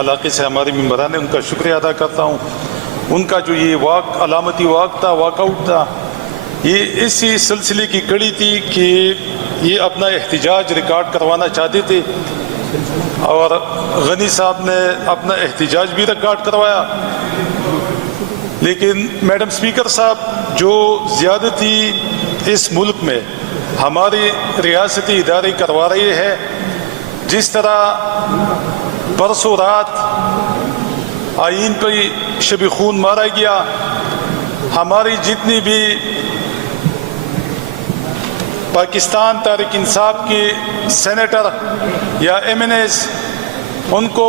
علاقے سے ہمارے ممبران ہیں، ان کا شکریہ ادا کرتا ہوں۔ ان کا جو یہ علامتی واک آؤٹ تھا، یہ اسی سلسلے کی کڑی تھی کہ یہ اپنا احتجاج ریکارڈ کروانا چاہتے تھے، اور غنی صاحب نے اپنا احتجاج بھی ریکارڈ کروایا۔ لیکن میڈم اسپیکر صاحب، جو زیادتی اس ملک میں ہماری ریاستی ادارے کروا رہے ہیں، جس طرح پرسوں رات آئین پہ شب خون مارا گیا، ہماری جتنی بھی پاکستان تحریک انصاف کی سینیٹر یا ایم این ایز، ان کو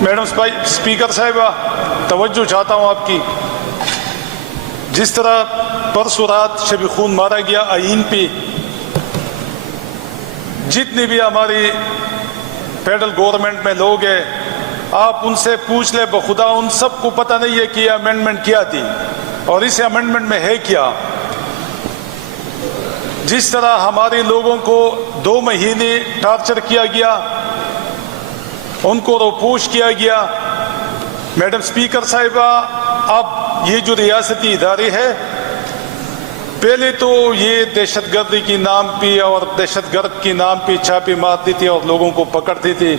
میڈم اسپیکر صاحبہ توجہ چاہتا ہوں آپ کی، جس طرح پرسوں رات شب خون مارا گیا آئین پہ، جتنی بھی ہماری فیڈرل گورنمنٹ میں لوگ ہیں، آپ ان سے پوچھ لیں بخدا، ان سب کو پتہ نہیں ہے کہ یہ امینڈمنٹ کیا تھی اور اس امینڈمنٹ میں ہے کیا۔ جس طرح ہمارے لوگوں کو 2 مہینے ٹارچر کیا گیا، ان کو روپوش کیا گیا، میڈم اسپیکر صاحبہ، اب یہ جو ریاستی ادارے ہے، پہلے تو یہ دہشت گردی کے نام پہ اور دہشت گرد کے نام پہ چھاپے مارتی تھی اور لوگوں کو پکڑتی تھی،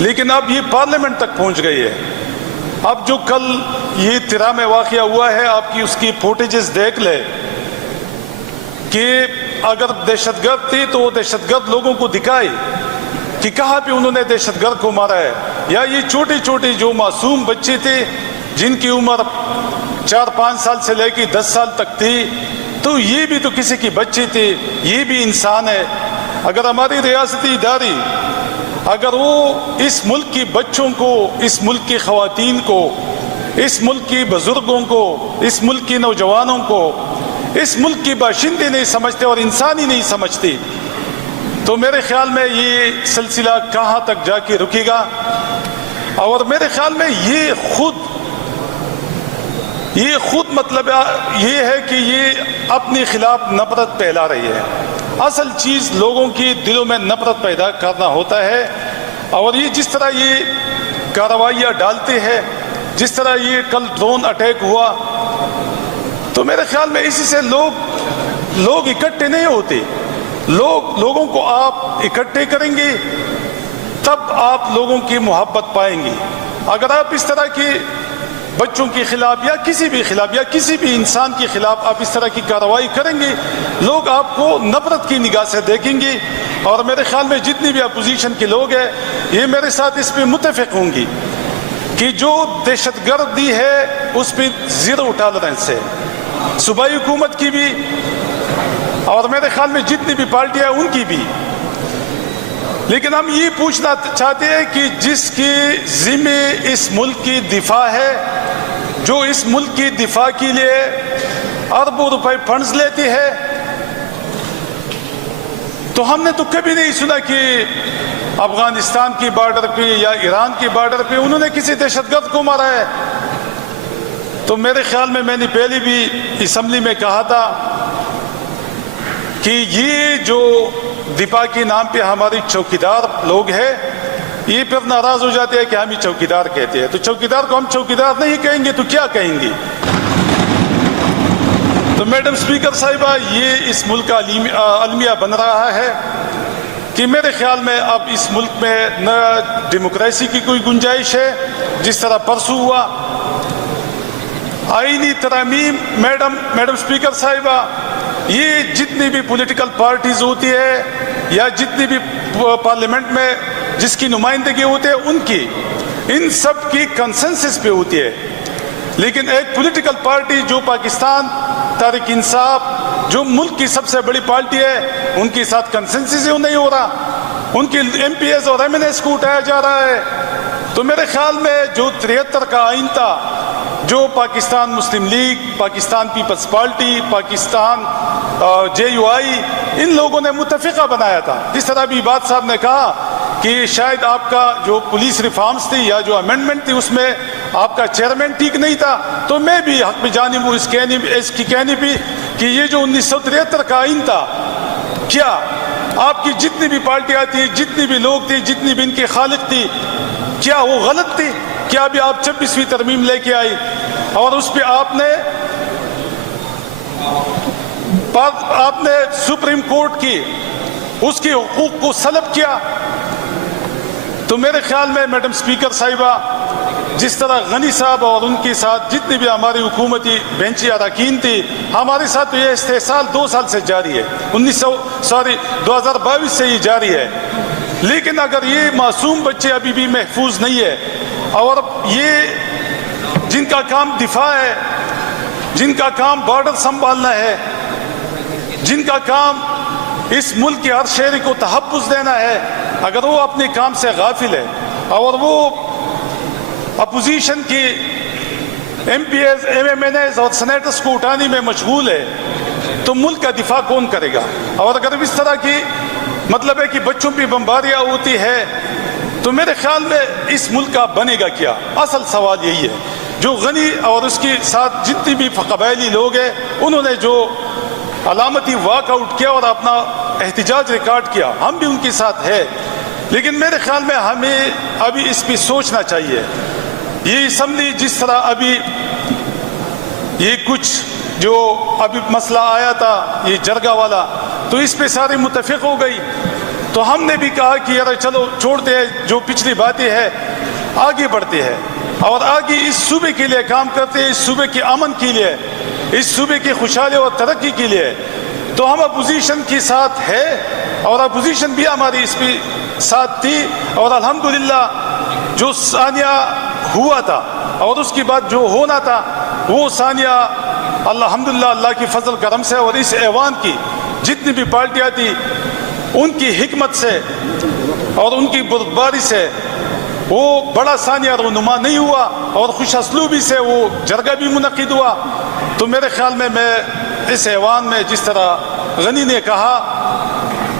لیکن اب یہ پارلیمنٹ تک پہنچ گئی ہے۔ اب جو کل یہ تیرا میں واقعہ ہوا ہے، آپ کی اس کی فوٹیجز دیکھ لیں کہ اگر دہشت گرد تھی تو وہ دہشت گرد لوگوں کو دکھائے کہ کہاں پہ انہوں نے دہشت گرد کو مارا ہے، یا یہ چھوٹے چھوٹے جو معصوم بچے تھے جن کی عمر 4-5 سال سے لے کے 10 سال تک تھی، تو یہ بھی تو کسی کی بچی تھی، یہ بھی انسان ہے۔ اگر ہماری ریاستی ادارے، اگر وہ اس ملک کی بچوں کو، اس ملک کی خواتین کو، اس ملک کی بزرگوں کو، اس ملک کی نوجوانوں کو، اس ملک کی باشندے نہیں سمجھتے اور انسان ہی نہیں سمجھتے، تو میرے خیال میں یہ سلسلہ کہاں تک جا کے رکے گا۔ اور میرے خیال میں یہ خود مطلب یہ ہے کہ یہ اپنے خلاف نفرت پھیلا رہی ہے۔ اصل چیز لوگوں کی دلوں میں نفرت پیدا کرنا ہوتا ہے، اور یہ جس طرح یہ کارروائیاں ڈالتے ہیں، جس طرح یہ کل ڈرون اٹیک ہوا، تو میرے خیال میں اسی سے لوگ اکٹھے نہیں ہوتے۔ لوگوں کو آپ اکٹھے کریں گے تب آپ لوگوں کی محبت پائیں گے۔ اگر آپ اس طرح کی بچوں کے خلاف یا کسی بھی خلاف یا کسی بھی انسان کے خلاف آپ اس طرح کی کارروائی کریں گے، لوگ آپ کو نفرت کی نگاہ سے دیکھیں گے، اور میرے خیال میں جتنی بھی اپوزیشن کے لوگ ہیں یہ میرے ساتھ اس پہ متفق ہوں گی کہ جو دہشت گردی ہے اس پہ 0 ٹالرنس ہے، صوبائی حکومت کی بھی اور میرے خیال میں جتنی بھی پارٹیاں ان کی بھی۔ لیکن ہم یہ پوچھنا چاہتے ہیں کہ جس کی ذمہ اس ملک کی دفاع ہے، جو اس ملک کی دفاع کے لیے اربوں روپے فنڈز لیتے ہیں، تو ہم نے تو کبھی نہیں سنا کہ افغانستان کی بارڈر پہ یا ایران کی بارڈر پہ انہوں نے کسی دہشت گرد کو مارا ہے۔ تو میرے خیال میں نے پہلے بھی اسمبلی میں کہا تھا کہ یہ جو دفاع کے نام پہ ہماری چوکیدار لوگ ہیں، یہ پھر ناراض ہو جاتے ہیں کہ ہم ہی چوکیدار کہتے ہیں، تو چوکیدار کو ہم چوکیدار نہیں کہیں گے تو کیا کہیں گے؟ تو میڈم اسپیکر صاحبہ، یہ اس ملک کا المیہ بن رہا ہے کہ میرے خیال میں اب اس ملک میں نہ ڈیموکریسی کی کوئی گنجائش ہے، جس طرح پرسوں ہوا آئینی ترامیم۔ میڈم اسپیکر صاحبہ، یہ جتنی بھی پولیٹیکل پارٹیز ہوتی ہے یا جتنی بھی پارلیمنٹ میں جس کی نمائندگی ہوتی ہے، ان سب کی کنسنسس پہ ہوتی ہے، لیکن ایک پولیٹیکل پارٹی جو پاکستان تحریک انصاف، جو ملک کی سب سے بڑی پارٹی ہے، ان کے ساتھ کنسنسس ہی نہیں ہو رہا، ان کی ایم پی ایز اور ایم این ایز کو اٹھایا جا رہا ہے۔ تو میرے خیال میں جو 73 کا آئین تھا، جو پاکستان مسلم لیگ، پاکستان پیپلز پارٹی، پاکستان JUI، ان لوگوں نے متفقہ بنایا تھا، جس طرح بھی بات صاحب نے کہا کہ شاید آپ کا جو پولیس ریفارمز تھی یا جو امینڈمنٹ تھی اس میں آپ کا چیئرمین ٹھیک نہیں تھا، تو میں بھی حق میں جانب ہوں اس کی کہنے بھی کہ یہ جو 1973 کا آئین تھا، کیا آپ کی جتنی بھی پارٹیاں تھی، جتنی بھی لوگ تھے، جتنی بھی ان کے خالق تھی، کیا وہ غلط تھی؟ کیا ابھی آپ 26ویں ترمیم لے کے آئی اور اس پہ آپ نے سپریم کورٹ کی اس کے حقوق کو سلب کیا؟ تو میرے خیال میں میڈم اسپیکر صاحبہ، جس طرح غنی صاحب اور ان کے ساتھ جتنی بھی ہماری حکومتی بینچی اراکین تھی، ہمارے ساتھ یہ استحصال 2 سال سے جاری ہے، 2022 سے یہ جاری ہے. لیکن اگر یہ معصوم بچے ابھی بھی محفوظ نہیں ہے، اور یہ جن کا کام دفاع ہے، جن کا کام بارڈر سنبھالنا ہے، جن کا کام اس ملک کے ہر شہری کو تحفظ دینا ہے، اگر وہ اپنے کام سے غافل ہے اور وہ اپوزیشن کی M P As, M N As اور سینیٹرز کو اٹھانے میں مشغول ہے، تو ملک کا دفاع کون کرے گا؟ اور اگر اس طرح کی مطلب ہے کہ بچوں پہ بمباریاں ہوتی ہے، تو میرے خیال میں اس ملک کا بنے گا کیا؟ اصل سوال یہی ہے. جو غنی اور اس کے ساتھ جتنی بھی قبائلی لوگ ہیں، انہوں نے جو علامتی واک آؤٹ کیا اور اپنا احتجاج ریکارڈ کیا، ہم بھی ان کے ساتھ ہے. لیکن میرے خیال میں ہمیں ابھی اس پہ سوچنا چاہیے. یہ اسمبلی جس طرح ابھی یہ کچھ جو ابھی مسئلہ آیا تھا یہ جرگہ والا، تو اس پہ سارے متفق ہو گئی. تو ہم نے بھی کہا کہ یار چلو چھوڑتے ہیں جو پچھلی باتیں ہیں، آگے بڑھتے ہیں اور آگے اس صوبے کے لیے کام کرتے ہیں، اس صوبے کے امن کے لیے، اس صوبے کی خوشحالی اور ترقی کے لیے. تو ہم اپوزیشن کے ساتھ ہے اور اپوزیشن بھی ہماری اس پہ ساتھ تھی، اور الحمدللہ جو ثانیہ ہوا تھا اور اس کے بعد جو ہونا تھا وہ ثانیہ الحمدللہ اللہ کی فضل کرم سے اور اس ایوان کی جتنی بھی پارٹیاں تھی ان کی حکمت سے اور ان کی بردباری سے وہ بڑا ثانیہ رونما نہیں ہوا اور خوش اسلوبی سے وہ جرگہ بھی منعقد ہوا. تو میرے خیال میں اس ایوان میں جس طرح غنی نے کہا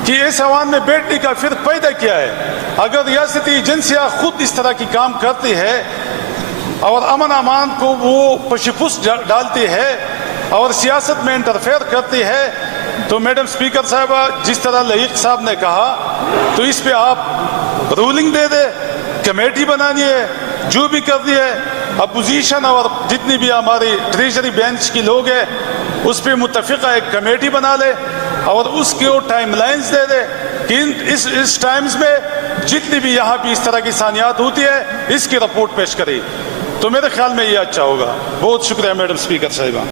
کہ اس ایوان میں بیٹھنے کا فرق پیدا کیا ہے. اگر ریاستی ایجنسیاں خود اس طرح کی کام کرتی ہے اور امن امان کو وہ پشپس ڈالتی ہے اور سیاست میں انٹرفیئر کرتی ہے، تو میڈم اسپیکر صاحبہ جس طرح لہیق صاحب نے کہا، تو اس پہ آپ رولنگ دے دے، کمیٹی بنانی ہے، جو بھی کرنی ہے. اپوزیشن اور جتنی بھی ہماری ٹریجری بینچ کے لوگ ہیں اس پہ متفقہ ایک کمیٹی بنا لے اور اس کو ٹائم لائنز دے دے کہ اس ٹائمز میں جتنی بھی یہاں بھی اس طرح کی ثانیات ہوتی ہے اس کی رپورٹ پیش کرے. تو میرے خیال میں یہ اچھا ہوگا. بہت شکریہ میڈم اسپیکر صاحبہ.